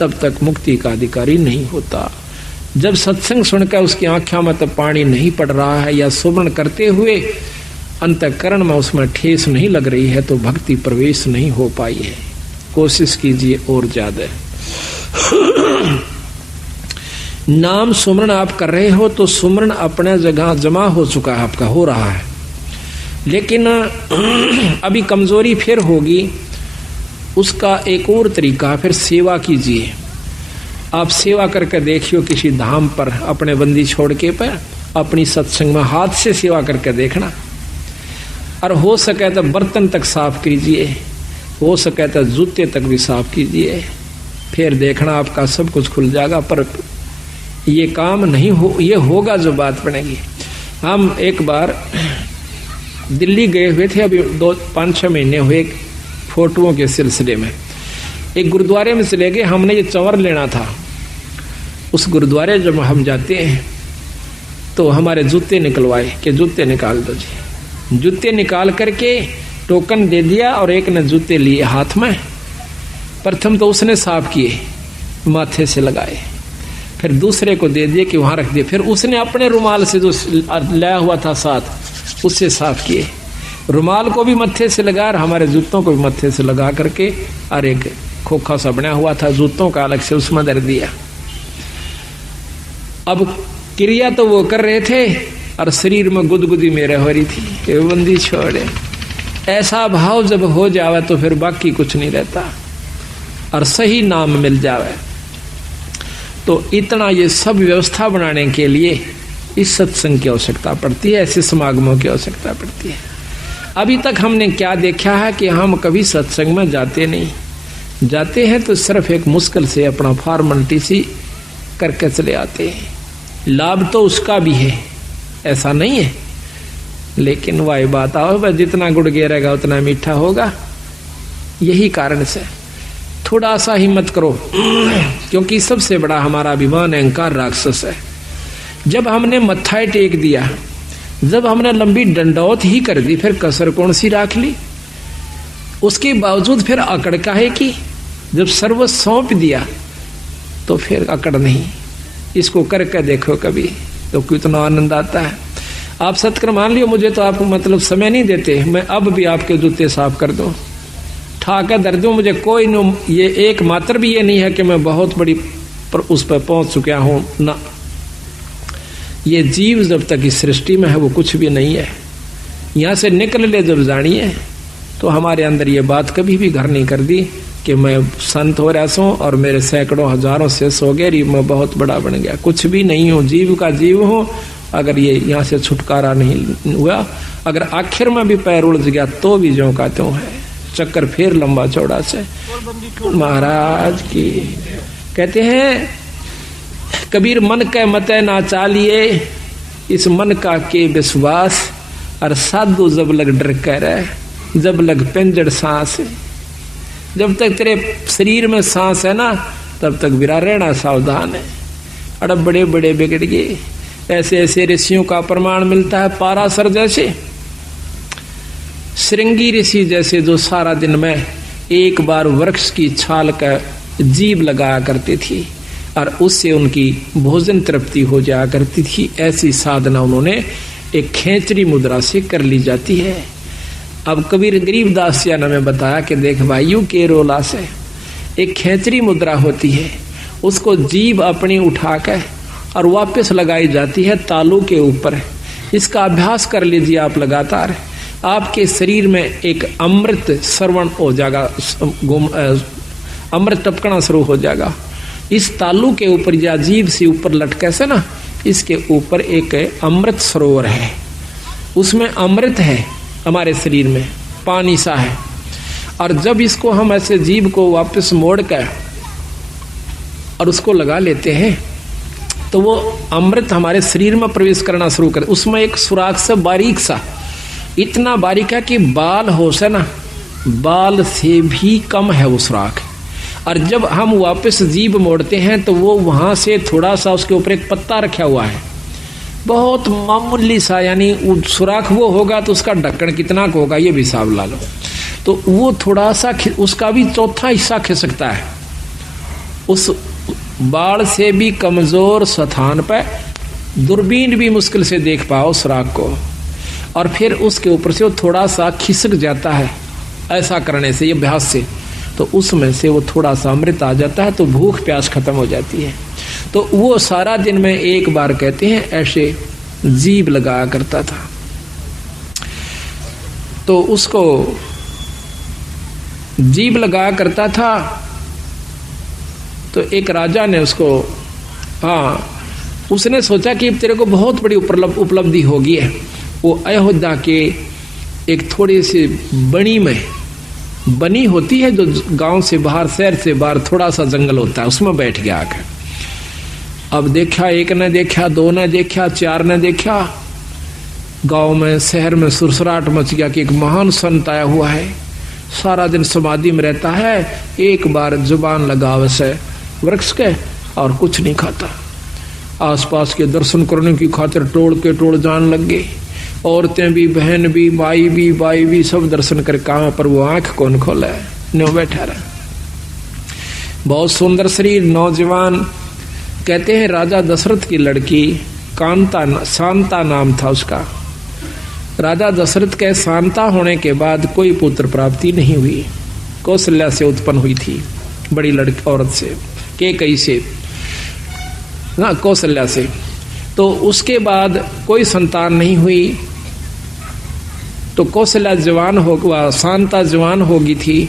तब तक मुक्ति का अधिकारी नहीं होता। जब सत्संग सुनकर उसकी आंखों में तब पानी नहीं पड़ रहा है या सुमरण करते हुए अंतःकरण में उसमें ठेस नहीं लग रही है तो भक्ति प्रवेश नहीं हो पाई है। कोशिश कीजिए और ज्यादा। नाम सुमरण आप कर रहे हो तो सुमरण अपने जगह जमा हो चुका है, आपका हो रहा है, लेकिन अभी कमजोरी फिर होगी। उसका एक और तरीका, फिर सेवा कीजिए। आप सेवा करके देखियो किसी धाम पर अपने बंदी छोड़ के पर अपनी सत्संग में हाथ से सेवा करके देखना, और हो सके तो बर्तन तक साफ कीजिए, हो सके तो जूते तक भी साफ कीजिए, फिर देखना आपका सब कुछ खुल जाएगा। पर ये काम नहीं हो, ये होगा जो बात बनेगी। हम एक बार दिल्ली गए हुए थे, अभी 5-6 महीने हुए, फोटोओं के सिलसिले में एक गुरुद्वारे में चले गए। हमने ये चंवर लेना था। उस गुरुद्वारे जब हम जाते हैं तो हमारे जूते निकलवाए कि जूते निकाल दो जी। जूते निकाल करके टोकन दे दिया और एक ने जूते लिए हाथ में। प्रथम तो उसने साफ किए, माथे से लगाए, फिर दूसरे को दे दिए कि वहां रख दिए, फिर उसने अपने रुमाल से जो लाया हुआ था साथ उससे साफ किए। रुमाल को भी मत्थे से लगा और हमारे जूतों को भी मत्थे से लगा करके, और एक खोखा सा बना हुआ था जूतों का अलग से उसमें धर दिया। अब क्रिया तो वो कर रहे थे और शरीर में गुदगुदी मेरे हो रही थी कि बंदी छोड़े। ऐसा भाव जब हो जावे तो फिर बाकी कुछ नहीं रहता और सही नाम मिल जावे। तो इतना ये सब व्यवस्था बनाने के लिए इस सत्संग की आवश्यकता पड़ती है, ऐसे समागमों की आवश्यकता पड़ती है। अभी तक हमने क्या देखा है कि हम कभी सत्संग में जाते नहीं, जाते हैं तो सिर्फ एक मुश्किल से अपना फॉर्मेलिटी सी करके चले आते हैं। लाभ तो उसका भी है, ऐसा नहीं है, लेकिन वही बात आओ, जितना गुड़ गिरेगा उतना मीठा होगा। यही कारण से थोड़ा सा हिम्मत करो, क्योंकि सबसे बड़ा हमारा अभिमान अहंकार राक्षस है। जब हमने मत्था टेक दिया, जब हमने लंबी डंडौत ही कर दी, फिर कसर कौन सी राख ली? उसके बावजूद फिर अकड़ काहे की? जब सर्व सौंप दिया तो फिर अकड़ नहीं। इसको करके देखो कभी तो कितना आनंद आता है। आप सत्कर मान लियो, मुझे तो आप मतलब समय नहीं देते, मैं अब भी आपके जूते साफ कर दूं, ठाकर दर दूं, मुझे कोई न, ये एक मात्र भी ये नहीं है कि मैं बहुत बड़ी पर उस पर पहुंच चुका हूं ना। ये जीव जब तक इस सृष्टि में है वो कुछ भी नहीं है। यहां से निकल ले जब जानिए तो हमारे अंदर ये बात कभी भी घर नहीं कर दी कि मैं संत हो रहा हूं और मेरे सैकड़ों हजारों से सो गए, मैं बहुत बड़ा बन गया। कुछ भी नहीं हूं, जीव का जीव हूं। अगर ये यहाँ से छुटकारा नहीं हुआ, अगर आखिर में भी पैर उलझ गया तो भी ज्यों का त्यों है, चक्कर फिर लंबा चौड़ा से। महाराज की कहते हैं कबीर, मन के मते ना चालिए, इस मन का के विश्वास, और साधु जब लग डर कर, जब लग पिंजड़ सांस। जब तक तेरे शरीर में सांस है ना तब तक बिरा रहना सावधान है। अरे बड़े बड़े बिगड़ गए। ऐसे ऐसे ऋषियों का प्रमाण मिलता है। पाराशर जैसे, श्रृंगी ऋषि जैसे, जो सारा दिन में एक बार वृक्ष की छाल का जीभ लगाया करती थी और उससे उनकी भोजन तृप्ति हो जाया करती थी। ऐसी साधना उन्होंने एक खेचरी मुद्रा से कर ली जाती है। अब कबीर गरीबदास जी ने में बताया कि देख भाई, यू के रोला से एक खेचरी मुद्रा होती है, उसको जीभ अपनी उठा कर और वापस लगाई जाती है तालू के ऊपर। इसका अभ्यास कर लीजिए आप लगातार, आपके शरीर में एक अमृत श्रवण हो जाएगा, अमृत टपकना शुरू हो जाएगा। इस तालू के ऊपर या जीभ से ऊपर लटके से ना, इसके ऊपर एक अमृत सरोवर है, उसमें अमृत है हमारे शरीर में, पानी सा है। और जब इसको हम ऐसे जीभ को वापस मोड़ कर और उसको लगा लेते हैं तो वो अमृत हमारे शरीर में प्रवेश करना शुरू कर। उसमें एक सुराख सा बारीक सा, इतना बारीक है कि बाल हो से ना, बाल से भी कम है वो सुराख। और जब हम वापस जीभ मोड़ते हैं तो वो वहां से थोड़ा सा उसके ऊपर एक पत्ता रखा हुआ है, बहुत मामूली सा, यानी सुराख वो होगा तो उसका ढक्कन कितना का होगा ये भी हिसाब ला लो। तो वो थोड़ा सा उसका भी चौथा हिस्सा खिसकता है उस बाढ़ से भी कमजोर स्थान पर, दूरबीन भी मुश्किल से देख पाओ उस राख को, और फिर उसके ऊपर से वो थोड़ा सा खिसक जाता है ऐसा करने से, ये अभ्यास से, तो उसमें से वो थोड़ा सा अमृत आ जाता है, तो भूख प्यास खत्म हो जाती है। तो वो सारा दिन में एक बार कहते हैं ऐसे जीभ लगाया करता था। तो उसको जीभ लगाया करता था, तो एक राजा ने उसको, उसने सोचा कि तेरे को बहुत बड़ी उपलब्धि होगी है। वो अयोध्या के एक थोड़ी सी बनी होती है जो गांव से बाहर, शहर से बाहर थोड़ा सा जंगल होता है, उसमें बैठ गया आकर। अब देखा, एक ने देखा, दो ने देखा, चार ने देखा, गांव में शहर में सुरसराट मच गया कि एक महान संत आया हुआ है, सारा दिन समाधि में रहता है, एक बार जुबान लगावे से वृक्ष के और कुछ नहीं खाता। आसपास के दर्शन करने की खातिर टोड़ के टोड़ जान लग गए, औरतें भी, बहन भी, बाई भी सब दर्शन कर कहाँ, पर वो आंख कौन खोला है, न्यों बैठा रहा। बहुत सुंदर शरीर, नौजवान। कहते हैं राजा दशरथ की लड़की शांता नाम था उसका। राजा दशरथ के शांता होने के बाद कोई पुत्र प्राप्ति नहीं हुई। कौशल्या से उत्पन्न हुई थी, बड़ी लड़की औरत से, कैकेयी से, कौशल्या से। तो उसके बाद कोई संतान नहीं हुई। तो कौशल्या जवान हो, शांता जवान होगी थी,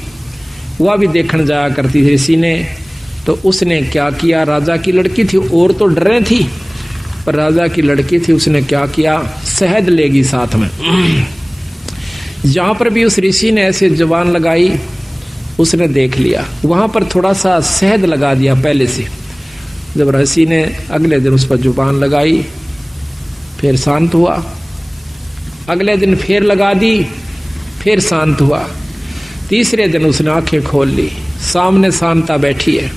वह भी देखने जाया करती थी ऋषि ने। तो उसने क्या किया, राजा की लड़की थी, और तो डरे थी, पर राजा की लड़की थी, उसने क्या किया, शहद लेगी साथ में। जहां पर भी उस ऋषि ने ऐसे जवान लगाई, उसने देख लिया, वहां पर थोड़ा सा शहद लगा दिया पहले से। जब ऋषि ने अगले दिन उस पर जुबान लगाई, फिर शांत हुआ। अगले दिन फिर लगा दी, फिर शांत हुआ। तीसरे दिन उसने आंखें खोल ली, सामने शांता बैठी है।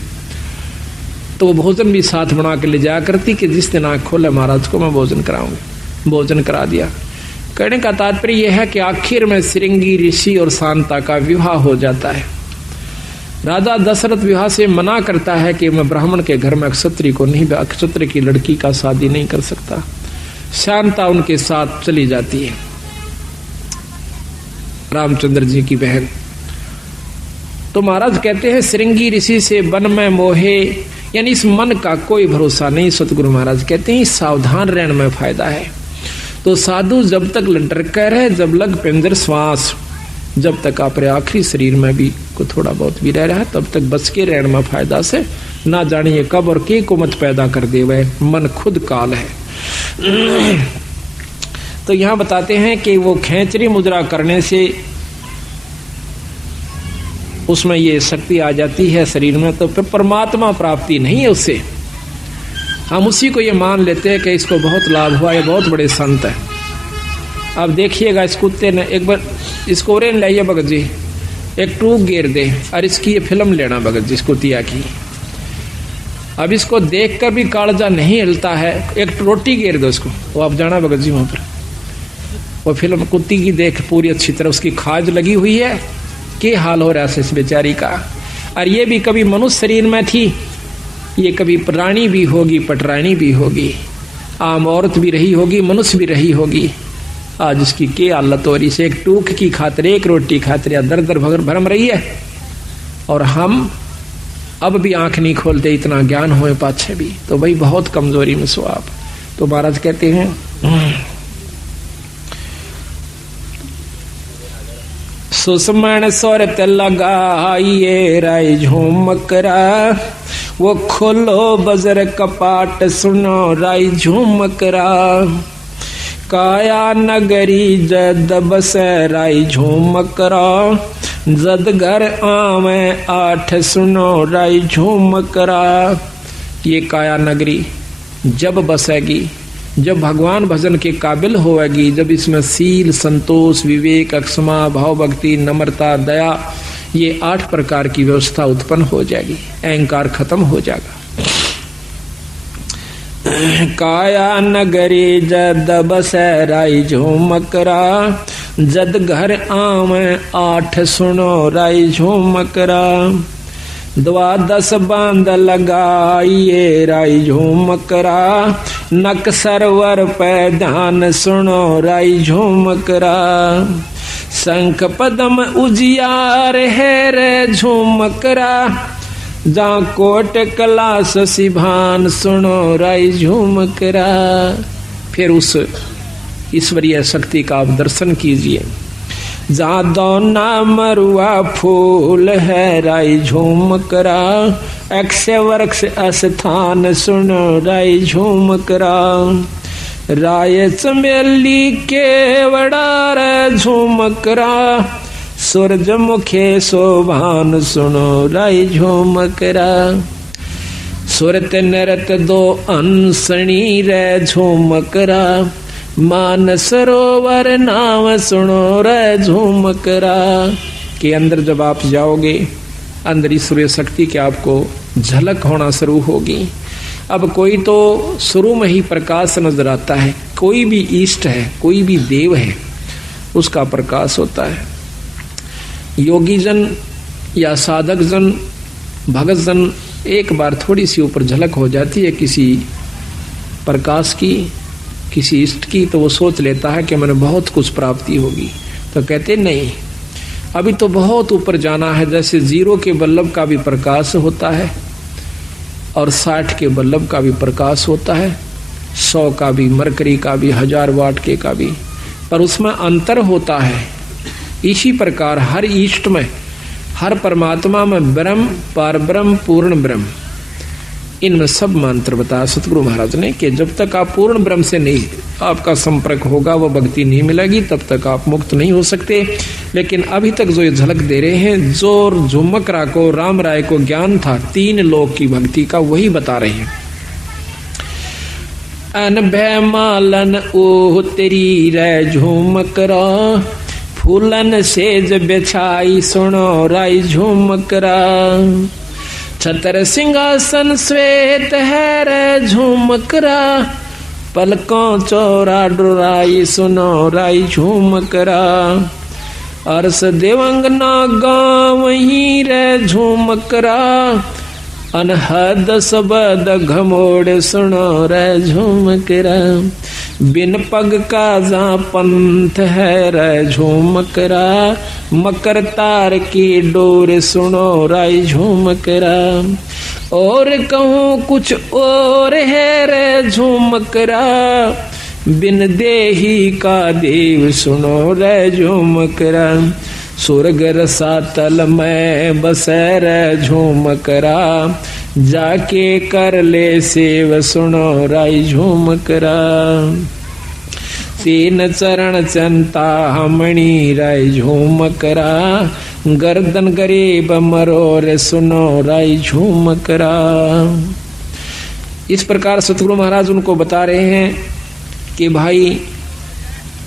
तो वो भोजन भी साथ बना के ले जाया करती कि जिस दिन आंख खोले महाराज को मैं भोजन कराऊंगी। भोजन करा दिया। कहने का तात्पर्य यह है कि आखिर में श्रृंगी ऋषि और शांता का विवाह हो जाता है। राजा दशरथ विवाह से मना करता है कि मैं ब्राह्मण के घर में क्षत्रिय को नहीं, क्षत्रिय की लड़की का शादी नहीं कर सकता। शांता उनके साथ चली जाती है, रामचंद्र जी की बहन। तो महाराज कहते हैं श्रृंगी ऋषि से वन में मोहे, यानी इस मन का कोई भरोसा नहीं। सतगुरु महाराज कहते हैं सावधान रहने में फायदा है। तो साधु जब तक डर रहे, जब लग पिंजर श्वास, जब तक अपने आखिरी शरीर में भी को थोड़ा बहुत भी रह रहा है, तब तक बच के रहने में फायदा से। ना जानिए कब और के को मत पैदा कर दे, वह मन खुद काल है। तो यहां बताते हैं कि वो खेचरी मुद्रा करने से उसमें ये शक्ति आ जाती है शरीर में, तो फिर परमात्मा प्राप्ति नहीं है उससे। हम उसी को ये मान लेते हैं कि इसको बहुत लाभ हुआ, ये बहुत बड़े संत है। अब देखिएगा, इस कुत्ते ने एक बार इसको ओरे लाइए भगत जी, एक टूक गिर दे, और इसकी ये फिल्म लेना भगत जी, इस कुतिया की। अब इसको देखकर भी कालजा नहीं हिलता है, एक रोटी गिर दो इसको, वो आप जाना भगत जी वहां पर। वो फिल्म कुत्ती की देख पूरी अच्छी तरह, उसकी खाज लगी हुई है, के हाल हो रहा है इस बेचारी का। और ये भी कभी मनुष्य शरीर में थी, ये कभी प्राणी भी होगी, पटरानी भी होगी, आम औरत भी रही होगी, मनुष्य भी रही होगी। आज इसकी के हालत हो रही से, एक टूक की खातिर, एक रोटी खातिर दर दर भरम रही है। और हम अब भी आंख नहीं खोलते, इतना ज्ञान होए पाछे भी, तो भाई बहुत कमजोरी में सो आप। तो महाराज कहते हैं सुषमण सोरत लगाइए राय झूमकरा, वो खोलो बजर कपाट सुनो राय झूमकरा। काया नगरी जद बस राय झूमकरा, जद घर आवे आठ सुनो राय झूमकरा। ये काया नगरी जब बसेगी, जब भगवान भजन के काबिल होएगी, जब इसमें सील, संतोष, विवेक, अक्षमा, भाव, भक्ति, नम्रता, दया, ये 8 प्रकार की व्यवस्था उत्पन्न हो जाएगी, अहंकार खत्म हो जाएगा। काया नगरी जद बस राय झूमकरा, जद घर आवे 8 सुनो राई झूमकरा, 12 बांध लगाइए राई झूमकरा, नक सरवर पे ध्यान सुनो राई झूमकरा, शंख पदम उजियार है रे झूमकरा, जा कोट कलास सिभान सुनो राई झूमकरा। फिर उस ईश्वरीय शक्ति का आप दर्शन कीजिए। जा दोना मरुआ फूल है राई झूमकरा, अक्ष वृक्ष स्थान सुनो राई झूमकरा, राय चमेली केवड़ा रे झूमकरा, सूरजमुखे शोभान सुनो राई झूमकरा, सुरत नरत दो अंसणी रे झूमकरा, मान सरोवर नाम सुनो रे झूमकरा। के अंदर जब आप जाओगे, अंदर ईश्वरीय शक्ति की आपको झलक होना शुरू होगी। अब कोई तो शुरू में ही प्रकाश नजर आता है, कोई भी इष्ट है, कोई भी देव है, उसका प्रकाश होता है। योगी जन या साधक जन, भगत जन, एक बार थोड़ी सी ऊपर झलक हो जाती है किसी प्रकाश की, किसी इष्ट की, तो वो सोच लेता है कि मैंने बहुत कुछ प्राप्ति होगी। तो कहते नहीं, अभी तो बहुत ऊपर जाना है। जैसे 0 के बल्लभ का भी प्रकाश होता है और 60 के बल्लभ का भी प्रकाश होता है, 100 का भी, मरकरी का भी, 1000 वाट के का भी, पर उसमें अंतर होता है। इसी प्रकार हर इष्ट में, हर परमात्मा में ब्रह्म, पार ब्रह्म, पूर्ण ब्रह्म, इनमें सब मंत्र बताया सतगुरु महाराज ने कि जब तक आप पूर्ण ब्रह्म से नहीं आपका संपर्क होगा, वो भक्ति नहीं मिलेगी, तब तक आप मुक्त नहीं हो सकते। लेकिन अभी तक जो ये झलक दे रहे हैं, जो झुमकरा को, राम राय को ज्ञान था 3 लोक की भक्ति का, वही बता रहे हैं। अन भय मालन ओ तेरी रे झुमकरा, फूलन सेज बिछाई सुनो राई झुमकरा, छतर सिंहासन श्वेत है रे झूमकरा, पलकों चौरा डुराई सुनो राई झूमकरा, अरस देवंगना गाँव वहीं रे झूमकरा, अनहद सबद घमोड़ सुनो रे झूमकरा, बिन पग का जा पंथ है रे झूमकरा, मकर तार की डोर सुनो राई झूमकरा, और कहूँ कुछ और है रे झूमकरा, बिन देही का देव सुनो रे झूमकरा, स्वर्ग रसातल में बसे रे झूमकरा, जाके कर ले सेव सुनो राई झूमकरा, 3 चरण चंता मणि राई झूमकरा, गर्दन गरीब मरोर सुनो राई झूमकरा। इस प्रकार सतगुरु महाराज उनको बता रहे हैं कि भाई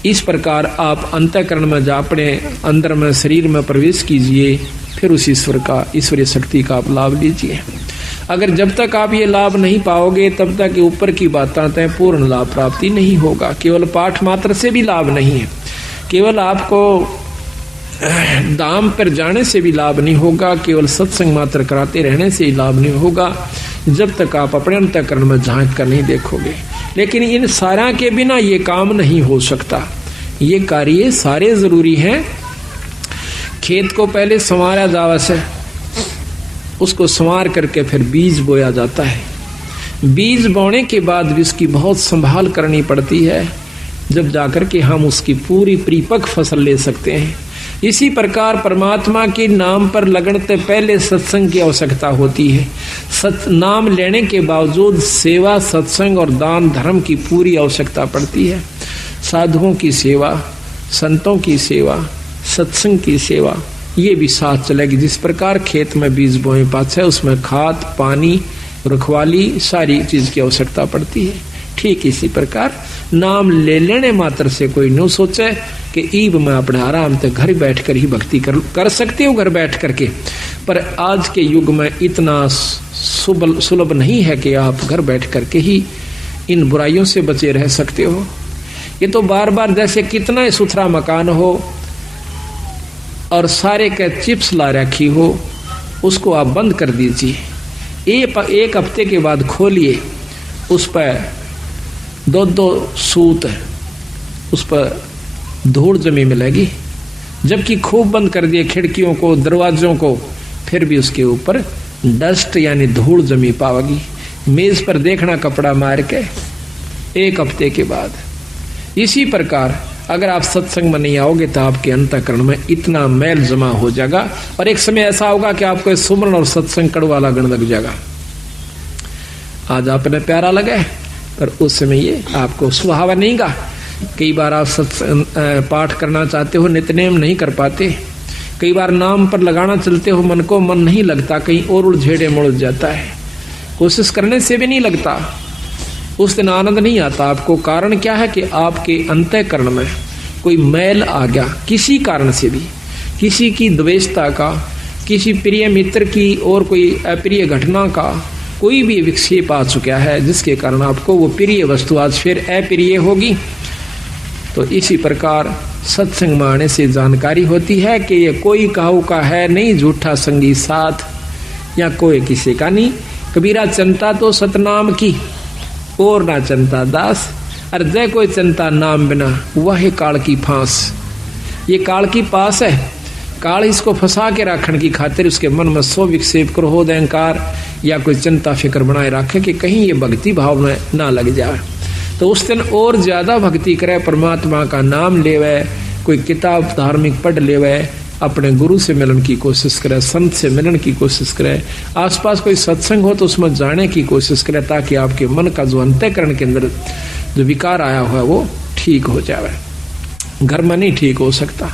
इस प्रकार आप अंतःकरण में जा, अपने अंदर में, शरीर में प्रवेश कीजिए, फिर उस ईश्वर का, ईश्वरीय शक्ति का आप लाभ लीजिए। अगर जब तक आप ये लाभ नहीं पाओगे, तब तक ऊपर की बातें तय पूर्ण लाभ प्राप्ति नहीं होगा। केवल पाठ मात्र से भी लाभ नहीं है, केवल आपको धाम पर जाने से भी लाभ नहीं होगा, केवल सत्संग मात्र कराते रहने से ही लाभ नहीं होगा, जब तक आप अपने अंतःकरण में झांक कर नहीं देखोगे। लेकिन इन सारा के बिना ये काम नहीं हो सकता। ये कार्य सारे जरूरी हैं। खेत को पहले संवारा जावा से, उसको संवार करके फिर बीज बोया जाता है। बीज बोने के बाद भी उसकी बहुत संभाल करनी पड़ती है, जब जाकर के हम उसकी पूरी परिपक्व फसल ले सकते हैं। इसी प्रकार परमात्मा के नाम पर लगने पहले सत्संग की आवश्यकता होती है। नाम लेने के बावजूद सेवा, सत्संग और दान धर्म की पूरी आवश्यकता पड़ती है। साधुओं की सेवा, संतों की सेवा, सत्संग की सेवा, ये भी साथ चलेगी। जिस प्रकार खेत में बीज बोए पाछे उसमें खाद, पानी, रखवाली, सारी चीज की आवश्यकता पड़ती है। ठीक इसी प्रकार नाम ले लेने मात्र से कोई न सोचे कि ईब में अपने आराम से घर बैठकर ही भक्ति कर सकते हो, घर बैठ करके। पर आज के युग में इतना सुलभ नहीं है कि आप घर बैठ करके ही इन बुराइयों से बचे रह सकते हो। ये तो बार बार जैसे कितना ही सुथरा मकान हो और सारे के चिप्स ला रखी हो, उसको आप बंद कर दीजिए। एक हफ्ते के बाद खोलिए, उस पर दो सूत उस पर धूल जमी मिलेगी। जबकि खूब बंद कर दिए खिड़कियों को, दरवाजों को, फिर भी उसके ऊपर डस्ट यानी धूल जमी पाओगी। मेज पर देखना कपड़ा मार के एक हफ्ते के बाद। इसी प्रकार अगर आप सत्संग में नहीं आओगे तो आपके अंतःकरण में इतना मैल जमा हो जाएगा और एक समय ऐसा होगा कि आपको सुमरण और सत्संग कड़वा लगने लग जाएगा। आज आपने प्यारा लगे पर उस समय ये आपको सुहावा नहीं गा। कई बार आप सत्संग पाठ करना चाहते हो, नित्यनेम नहीं कर पाते। कई बार नाम पर लगाना चलते हो, मन को मन नहीं लगता, कहीं और उलझेड़े मुड़ जाता है। कोशिश करने से भी नहीं लगता, उस दिन आनंद नहीं आता आपको। कारण क्या है कि आपके अंतःकरण में कोई मैल आ गया, किसी कारण से भी, किसी की द्वेषता का, किसी प्रिय मित्र की और कोई अप्रिय घटना का कोई भी विक्षेप आ चुका है, जिसके कारण आपको वो प्रिय वस्तु आज फिर अप्रिय होगी। तो इसी प्रकार सत्संग में आने से जानकारी होती है कि ये कोई काहू का है नहीं, झूठा संगी साथ या कोई किसी का नहीं। कबीरा चंता तो सतनाम की और ना चंता दास, और जय कोई चंता नाम बिना वह काल की फांस। ये काल की पास है, काल इसको फंसा के रखने की खातिर उसके मन में सो विक्षेप क्रोध अहंकार या कोई चिंता फिक्र बनाए रखे कि कहीं ये भक्ति भाव में ना लग जाए। तो उस दिन और ज्यादा भक्ति करे, परमात्मा का नाम लेवे, कोई किताब धार्मिक पढ़ लेवे, अपने गुरु से मिलन की कोशिश करे, संत से मिलन की कोशिश करे, आसपास कोई सत्संग हो तो उसमें जाने की कोशिश करे, ताकि आपके मन का जो अंतःकरण के अंदर जो विकार आया हुआ है वो ठीक हो जाए। घर में नहीं ठीक हो सकता।